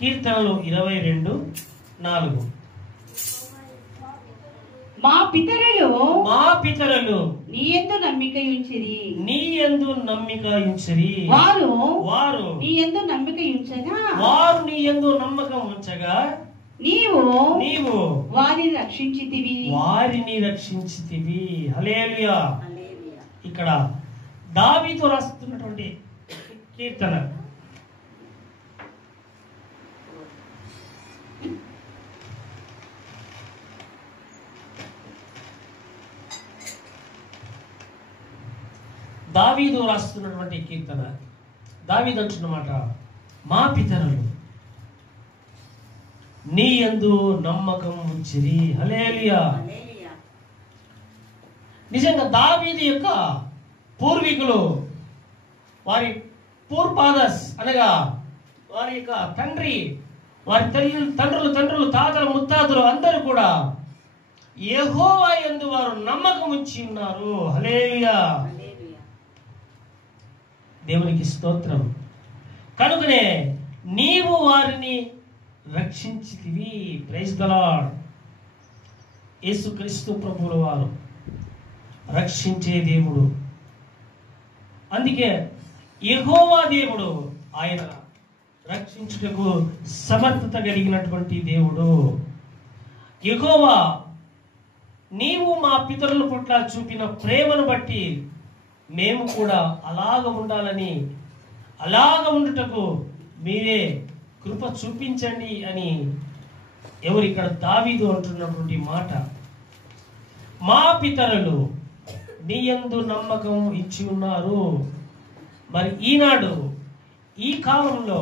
కీర్తనలు 22:4. మా పితరులు నీ యందు నమ్మిక ఉంచిరి. వారు నీ యందు నమ్మకం ఉంచగా నీవు వారిని రక్షించితివి. హల్లెలూయా. ఇక్కడ దావీదు రాస్తున్నటువంటి కీర్తన. దావీదు రాస్తున్నటువంటి కీర్తన. దావీదు అంటున్నమాట, మా పితరులు నీ యందు నమ్మకం ఉంచిరి. హల్లెలూయా. నిజంగా దావీదు యొక్క పూర్వీకులు, వారి ఫాదర్స్ అనగా వారి యొక్క తండ్రి, వారి తండ్రులు, తాతలు, ముత్తాతలు అందరూ కూడా యెహోవా యందు వారు నమ్మకం ఉంచి ఉన్నారు. హల్లెలూయా. దేవునికి స్తోత్రం. కనుకనే నీవు వారిని రక్షించితివి. Praise the lord. యేసుక్రీస్తు ప్రభువుల వారు రక్షించే దేవుడు. అందుకే యెహోవా దేవుడు, ఆయన రక్షించుటకు సమర్థత కలిగినటువంటి దేవుడు. యెహోవా, నీవు మా పితరుల పట్ల చూపిన ప్రేమను బట్టి మేము కూడా అలాగ ఉండాలని, అలాగ ఉండుటకు మీరే కృప చూపించండి అని ఎవరు ఇక్కడ దావీదు అంటున్నటువంటి మాట. మా పితరులు నీ యందు నమ్మకం ఇచ్చి ఉన్నారు. మరి ఈనాడు ఈ కాలంలో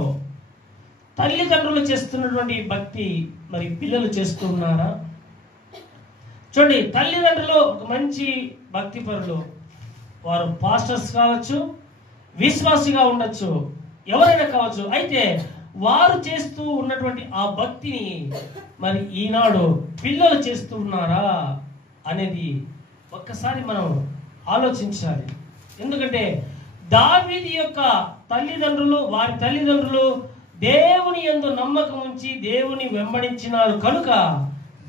తల్లిదండ్రులు చేస్తున్నటువంటి భక్తి మరి పిల్లలు చేస్తున్నారా? చూడండి, తల్లిదండ్రులు ఒక మంచి భక్తి పరులు, వారు పాస్టర్స్ కావచ్చు, విశ్వాసిగా ఉండొచ్చు, ఎవరైనా కావచ్చు. అయితే వారు చేస్తూ ఉన్నటువంటి ఆ భక్తిని మరి ఈనాడు పిల్లలు చేస్తూ ఉన్నారా అనేది ఒక్కసారి మనం ఆలోచించాలి. ఎందుకంటే దావీదు యొక్క వారి తల్లిదండ్రులు దేవుని యందు నమ్మకం ఉంచి దేవుని వెంబడించినారు కనుక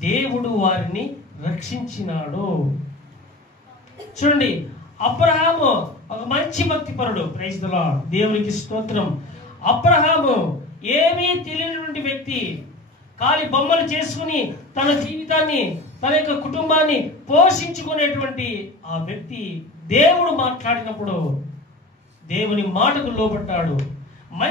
దేవుడు వారిని రక్షించినాడు. చూడండి, అబ్రహాము ఒక మంచి భక్తిపరుడు. Praise the lord. దేవునికి స్తోత్రం. అబ్రహాము ఏమీ తెలియనటువంటి వ్యక్తి, కాలి బొమ్మలు చేసుకుని తన జీవితాన్ని, తన యొక్క కుటుంబాన్ని పోషించుకునేటువంటి ఆ వ్యక్తి దేవుడు మాట్లాడినప్పుడు దేవుని మాటకు లోబడ్డాడు.